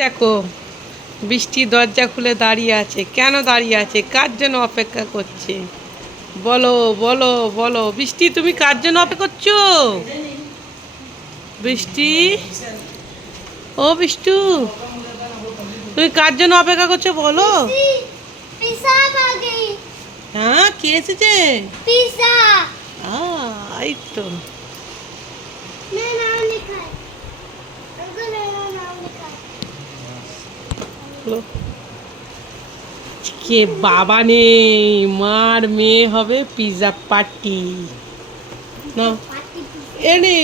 দেখো বৃষ্টি দরজা খুলে দাঁড়িয়ে আছে। কেন দাঁড়িয়ে আছে? কার জন্য অপেক্ষা করছে? বলো বলো বলো। বৃষ্টি তুমি কার জন্য অপেক্ষা করছ? বৃষ্টি? ও বিষ্টু তুমি কার জন্য অপেক্ষা করছ বলো? হ্যাঁ কে এসেছে? তো। হলো। কে বাবা নেই মার মেয়ে হবে পিৎজা পার্টি না पार्टी पिज्जा এ নেই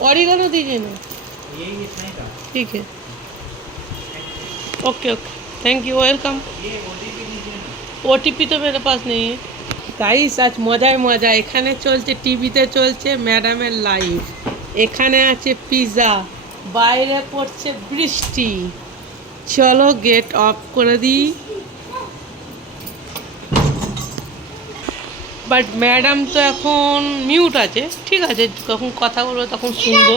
অরিগানো दीजिए ना ठीक है okay okay thank you welcome ओ তো মেরে পাস নেই গাইস আজ মজায় মজা এখানে চলছে টিভিতে চলছে ম্যাডামের লাইভ এখানে আছে পিৎজা বাইরে পড়ছে বৃষ্টি চলো গেট অফ করে দিই। বাট ম্যাডাম তো এখন মিউট আছে ঠিক আছে? যখন কথা বলব তখন শুনব।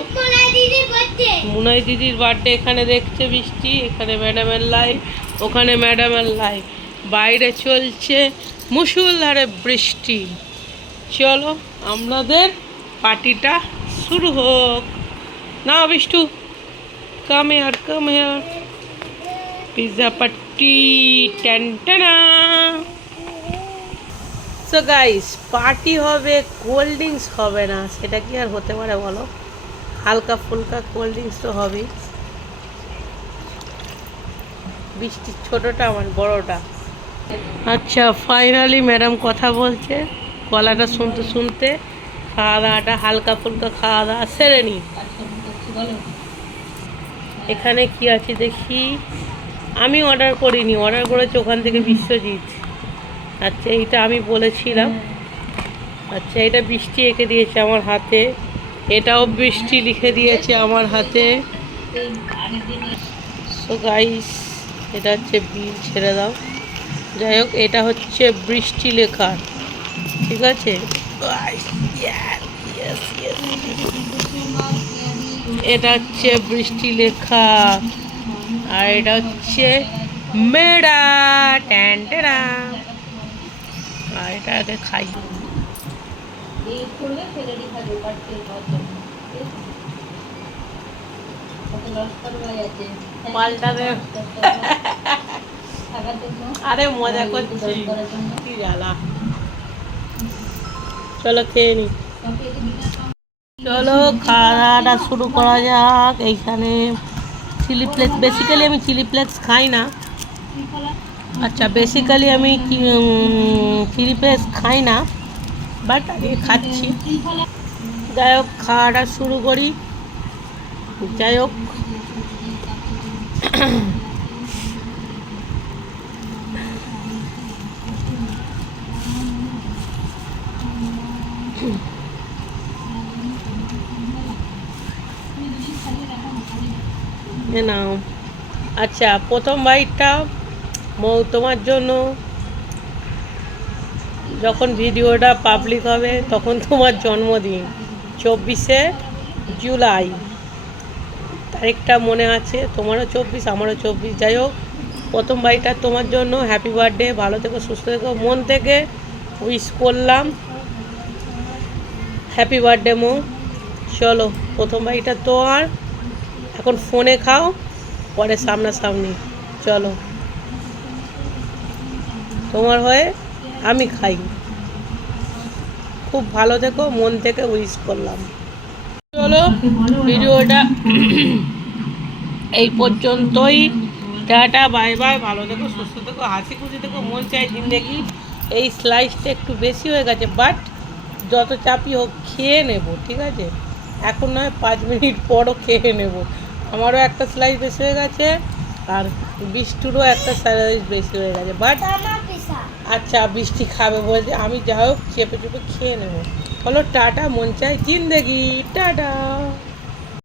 মুনাই দিদির বার্থডে এখানে দেখছে বৃষ্টি এখানে ম্যাডামের লাইভ ওখানে ম্যাডামের লাইভ বাইরে চলছে মুসুলধারে বৃষ্টি। চলো আমাদের পার্টিটা শুরু হোক। না বিষ্টু। কামে আর কামে আর পিৎজা পার্টি ট্যান্টানা সো গাইস পার্টি হবে কোল্ড ড্রিঙ্কস হবে না সেটা কি আর হতে পারে বলো? হালকা ফুলকা কোল্ড ড্রিঙ্কস তো হবেই। বৃষ্টির ছোটোটা আমার বড়টা। আচ্ছা ফাইনালি ম্যাডাম কথা বলছে গলাটা শুনতে শুনতে খাওয়া দাওয়াটা হালকা ফুলকা খাওয়া দাওয়া সেরে নি। এখানে কি আছে দেখি? আমি অর্ডার করিনি অর্ডার করেছি ওখান থেকে বিশ্বজিৎ। আচ্ছা এইটা আমি বলেছিলাম। আচ্ছা এটা বৃষ্টি এঁকে দিয়েছে আমার হাতে। এটাও বৃষ্টি লিখে দিয়েছে আমার হাতে। সো গাইস এটা হচ্ছে বিল ছেড়ে দাও। যাই হোক এটা হচ্ছে বৃষ্টি লেখা ঠিক আছে. এটা হচ্ছে বৃষ্টি লেখা। আর এটা হচ্ছে মেডা। ট্যান্টেনা আর এটা আগে খাই। আরে মজা করছি। কি জ্বালা। চলো খেয়ে নি। চলো, খাওয়া দাওয়াটা শুরু করা যাক। এইখানে চিলি ফ্লেক্স বেসিক্যালি আমি চিলি ফ্লেক্স খাই না। আচ্ছা বেসিক্যালি আমি চিলি ফ্লেক্স খাই না বাট খাচ্ছি। যাই হোক, খাওয়াটা শুরু করি। যাই হোক। এ নাও। আচ্ছা প্রথম বাইকটা মৌ, তোমার জন্য যখন ভিডিওটা পাবলিক হবে, তখন তোমার জন্মদিন, চব্বিশে জুলাই। তারিখটা মনে আছে, তোমারও চব্বিশ, আমারও চব্বিশ। যাই হোক, প্রথম বাইকটা তোমার জন্য। হ্যাপি বার্থডে ভালো থেকো, সুস্থ থেকো, মন থেকে উইশ করলাম। Happy birthday Mou. চলো, প্রথম বাইকটা তোমার। এখন ফোনে খাও, পরে সামনাসামনি। চলো। তোমার হয়ে আমি খাই। খুব ভালো থেকো, মন থেকে উইশ করলাম। চলো, ভিডিওটা এই পর্যন্তই। টাটা বাই বাই ভালো থেকো, সুস্থ থেকো, হাসি খুশি থেকো, মন চাই জিন্দেগি। এই স্লাইসটা একটু বেশি হয়ে গেছে বাট যত চাপই হোক, খেয়ে নেব, ঠিক আছে? এখন নয়, পাঁচ মিনিট পরও খেয়ে নেব। আমারও একটা স্লাইস বেশি হয়ে গেছে আর বিষ্টুরও একটা স্লাইস বেশি হয়ে গেছে। বাট আচ্ছা বৃষ্টি খাবে বলছে আমি যা হোক চেপে চেপে খেয়ে নেব। হলো টাটা মন চাই জিন্দেগি টাটা।